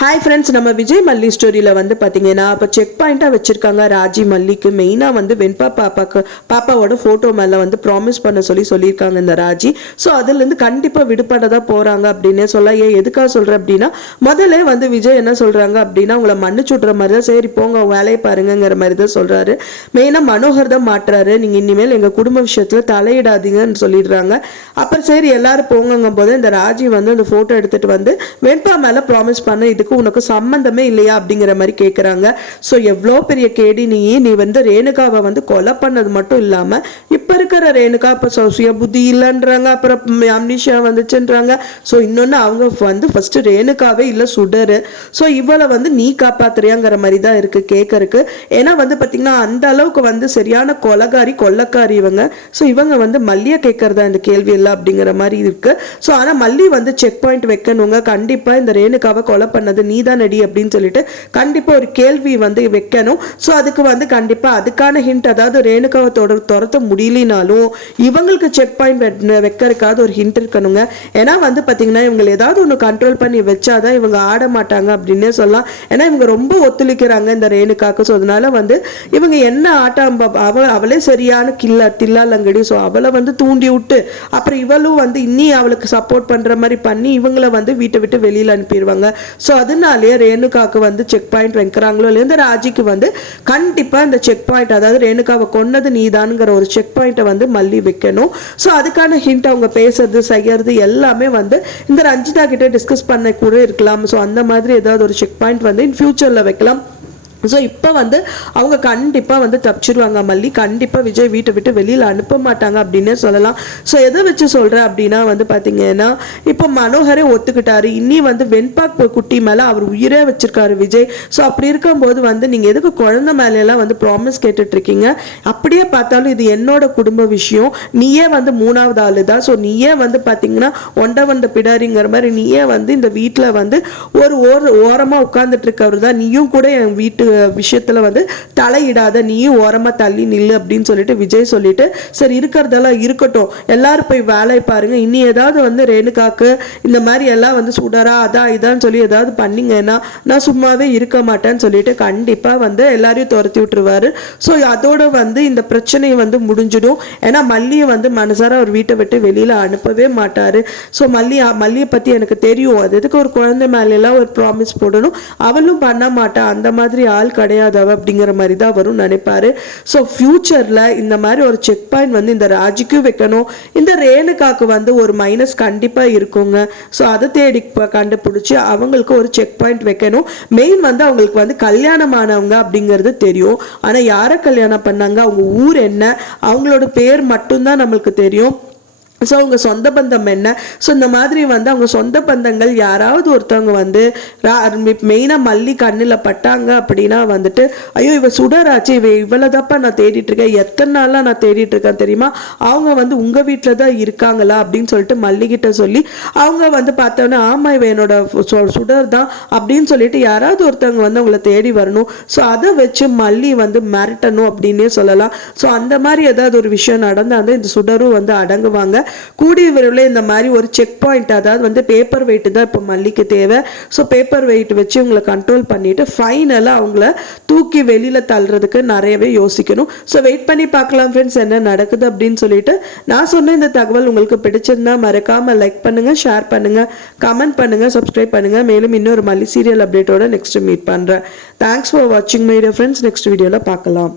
Hi friends நம்ம விஜய் மல்லி ஸ்டோரியில் வந்து பார்த்தீங்கன்னா இப்போ செக் பாயிண்ட்டாக வச்சுருக்காங்க. ராஜி மல்லிக்கு மெயினாக வந்து வெண்பா பாப்பாக்கு பாப்பாவோட ஃபோட்டோ மேலே வந்து ப்ராமிஸ் பண்ண சொல்லி சொல்லியிருக்காங்க இந்த ராஜி. ஸோ அதுலேருந்து கண்டிப்பாக விடுபட தான் போகிறாங்க அப்படின்னே சொல்ல ஏன் எதுக்காக சொல்கிறேன் அப்படின்னா முதல்ல வந்து விஜய் என்ன சொல்கிறாங்க அப்படின்னா உங்களை மன்னிச்சு விட்ற மாதிரி தான் சரி போங்க வேலையை பாருங்கங்கிற மாதிரி தான் சொல்கிறாரு மெயினாக மனோகர் தான் மாட்டுறாரு. நீங்கள் இனிமேல் எங்கள் குடும்ப விஷயத்தில் தலையிடாதீங்கன்னு சொல்லிடுறாங்க. அப்புறம் சரி எல்லாரும் போங்கங்கும் போது இந்த ராஜி வந்து அந்த ஃபோட்டோ எடுத்துகிட்டு வந்து வெண்பா மேலே ப்ராமிஸ் பண்ண இதுக்கு உனக்கு சம்மந்தமே இல்லையா அப்படிங்கிற மாதிரி கேட்குறாங்க ஸோ எவ்வளோ பெரிய கேடி நீ நீ வந்து ரேணுகாவை வந்து கொலை பண்ணது மட்டும் இல்லாமல் இப்போ இருக்கிற ரேணுகா இப்போ சுய புத்தி இல்லைன்றாங்க அப்புறம் அம்னிஷா வந்துச்சுன்றாங்க. ஸோ இன்னொன்று அவங்க வந்து ஃபஸ்ட்டு ரேணுகாவே இல்லை சுடரு. ஸோ இவளை வந்து நீ காப்பாத்துறியாங்கிற மாதிரி தான் இருக்குது கேட்கறக்கு ஏன்னா வந்து பார்த்திங்கன்னா அந்த அளவுக்கு வந்து சரியான கொலகாரி கொள்ளக்காரி இவங்க. ஸோ இவங்க வந்து மல்லியை கேட்கறதா இந்த கேள்வி இல்லை அப்படிங்கிற மாதிரி இருக்கு. ஸோ ஆனால் மல்லி வந்து செக் பாயிண்ட் வைக்கணுங்க. கண்டிப்பாக இந்த ரேணுகாவை கொலை பண்ணது நீ தான் நடி அப்படின்னு சொல்லிட்டு கண்டிப்பாக ஒரு கேள்வி வந்து வைக்கணும். ஸோ அதுக்கு வந்து கண்டிப்பாக அதுக்கான ஹிண்ட் அதாவது ரேணுகாவை தொடர் துரத்த முடியலினாலும் இவங்களுக்கு செக் பாயிண்ட் வைக்கிறதுக்காவது ஒரு ஹிண்ட் இருக்கணுங்க. ஏன்னா வந்து பார்த்தீங்கன்னா இவங்க ஏதாவது ஒன்று கண்ட்ரோல் பண்ணி வச்சாதான் இவங்க ஆட மாட்டாங்க அப்படின்னே சொல்லலாம். ஏன்னா இவங்க ரொம்ப ஒத்துழைக்கிறாங்க இந்த ரேணுகாக்கு. ஸோ அதனால வந்து இவங்க என்ன ஆட்டம் அவ அவளே சரியான கில்ல தில்லாலங்கடி. ஸோ அவளை வந்து தூண்டி விட்டு அப்புறம் இவளும் வந்து இன்னி அவளுக்கு சப்போர்ட் பண்ணுற மாதிரி பண்ணி இவங்கள வந்து வீட்டை விட்டு வெளியில் அனுப்பிடுவாங்க. ஸோ அதனாலேயே ரேணுகாவுக்கு வந்து செக் பாயிண்ட் வைக்கிறாங்களோ இல்லையோ இந்த ராஜிக்கு வந்து கண்டிப்பாக இந்த செக் பாயிண்ட் அதாவது ரேணுகாவை கொன்னது நீதானுங்கிற ஒரு செக் பாயிண்ட்டை வந்து மல்லி வைக்கணும். ஸோ அதுக்கான ஹிண்ட் அவங்க பேசுறது செய்யறது எல்லாமே வந்து இந்த ரஞ்சிதா கிட்ட டிஸ்கஸ் பண்ண கூட இருக்கலாம். ஸோ அந்த மாதிரி ஏதாவது ஒரு செக் பாயிண்ட் வந்து இன் ஃபியூச்சரில் வைக்கலாம். ஸோ இப்போ வந்து அவங்க கண்டிப்பாக வந்து தப்பிச்சிருவாங்க மல்லி. கண்டிப்பாக விஜய் வீட்டை விட்டு வெளியில் அனுப்ப மாட்டாங்க அப்படின்னே சொல்லலாம். ஸோ எதை வச்சு சொல்கிறேன் அப்படின்னா வந்து பார்த்தீங்கன்னா இப்போ மனோகரே ஒத்துக்கிட்டாரு. இனி வந்து வெண்பாக் குட்டி மேலே அவர் உயிரே வச்சிருக்காரு விஜய். ஸோ அப்படி இருக்கும்போது வந்து நீங்கள் எதுக்கு குழந்தை மேலெல்லாம் வந்து ப்ராமிஸ் கேட்டுட்ருக்கீங்க? அப்படியே பார்த்தாலும் இது என்னோட குடும்ப விஷயம். நீயே வந்து மூணாவது ஆளு தான். ஸோ நீயே வந்து பார்த்தீங்கன்னா ஒண்டை வந்த பிடாரிங்கிற மாதிரி நீயே வந்து இந்த வீட்டில் வந்து ஒரு ஓர ஓரமாக உட்காந்துட்டு இருக்கவர் தான். நீயும் கூட என் வீட்டு விஷயத்தில் வந்து தலையிடாத நீயும் ஓரமாக தள்ளி நில்லு அப்படின்னு சொல்லிட்டு விஜய் சொல்லிட்டு சரி இருக்கிறதெல்லாம் இருக்கட்டும். எல்லாரும் போய் வேலையை பாருங்க. இனி ஏதாவது வந்து ரேணுகாக்கு இந்த மாதிரி எல்லாம் வந்து சுடரா அதான் இதான்னு சொல்லி ஏதாவது பண்ணிங்கன்னா நான் சும்மாவே இருக்க மாட்டேன்னு சொல்லிட்டு கண்டிப்பாக வந்து எல்லாரையும் துரத்தி விட்டுருவாரு. ஸோ அதோட வந்து இந்த பிரச்சனை வந்து முடிஞ்சிடும். ஏன்னா மல்லியை வந்து மனசார அவர் வீட்டை விட்டு வெளியில் அனுப்பவே மாட்டார். ஸோ மல்லி மல்லியை பற்றி எனக்கு தெரியும். அது எதுக்கு ஒரு குழந்தை மேலெல்லாம் ஒரு ப்ராமிஸ் போடணும்? அவளும் பண்ண மாட்டா. அந்த மாதிரி ஆள் கிடையாதவ அப்படிங்கிற மாதிரி தான் வரும் நினைப்பாரு. ஸோ ஃப்யூச்சரில் இந்த மாதிரி ஒரு செக் பாயிண்ட் வந்து இந்த ராஜிக்கும் வைக்கணும். இந்த ரேணுகாக்கு வந்து ஒரு மைனஸ் கண்டிப்பாக இருக்குங்க. ஸோ அதை தேடி கண்டுபிடிச்சி அவங்களுக்கு ஒரு செக் பாயிண்ட் வைக்கணும். மெயின் வந்து அவங்களுக்கு வந்து கல்யாணமானவங்க அப்படிங்கிறது தெரியும். ஆனால் யாரை கல்யாணம் பண்ணாங்க? அவங்க ஊர் என்ன? அவங்களோட பேர் மட்டும்தான் நம்மளுக்கு தெரியும். ஸோ அவங்க சொந்த பந்தம் என்ன? ஸோ இந்த மாதிரி வந்து அவங்க சொந்த பந்தங்கள் யாராவது ஒருத்தவங்க வந்து மெயினாக மல்லி கண்ணில் பட்டாங்க அப்படின்னா வந்துட்டு ஐயோ இவ சுடராச்சு இவ இவ்வளோதாப்பா நான் தேடிட்டுருக்கேன். எத்தனை நாளாக நான் தேடிட்டுருக்கேன் தெரியுமா? அவங்க வந்து உங்கள் வீட்டில் தான் இருக்காங்களா அப்படின்னு சொல்லிட்டு மல்லிகிட்ட சொல்லி அவங்க வந்து பார்த்தோன்னா ஆமாம் இவ என்னோட சு- சுடர் தான் அப்படின்னு சொல்லிட்டு யாராவது ஒருத்தவங்க வந்து அவங்கள தேடி வரணும். ஸோ அதை வச்சு மல்லி வந்து மிரட்டணும் அப்படின்னே சொல்லலாம். ஸோ அந்த மாதிரி ஏதாவது ஒரு விஷயம் நடந்தால் இந்த சுடரும் வந்து அடங்குவாங்க. கூடிய விரைவில் இந்த மாதிரி ஒரு செக் பாயிண்ட் அதாவது வந்து பேப்பர் வெயிட்டு தான் இப்போ மல்லிக்கு தேவை. ஸோ பேப்பர் வெயிட் வச்சு உங்களை கண்ட்ரோல் பண்ணிவிட்டு ஃபைனலாக அவங்கள தூக்கி வெளியில் தள்ளுறதுக்கு நிறையவே யோசிக்கணும். ஸோ வெயிட் பண்ணி பார்க்கலாம் ஃப்ரெண்ட்ஸ் என்ன நடக்குது அப்படின்னு சொல்லிட்டு நான் சொன்ன இந்த தகவல் உங்களுக்கு பிடிச்சிருந்தா மறக்காமல் லைக் பண்ணுங்கள் ஷேர் பண்ணுங்க கமெண்ட் பண்ணுங்க சப்ஸ்கிரைப் பண்ணுங்கள் மேலும் இன்னொரு மல்லி சீரியல் அப்டேட்டோட நெக்ஸ்ட் மீட் பண்ணுறேன் தேங்க்ஸ் ஃபார் வாட்சிங் மை ஃப்ரெண்ட்ஸ் நெக்ஸ்ட் வீடியோவில் பார்க்கலாம்.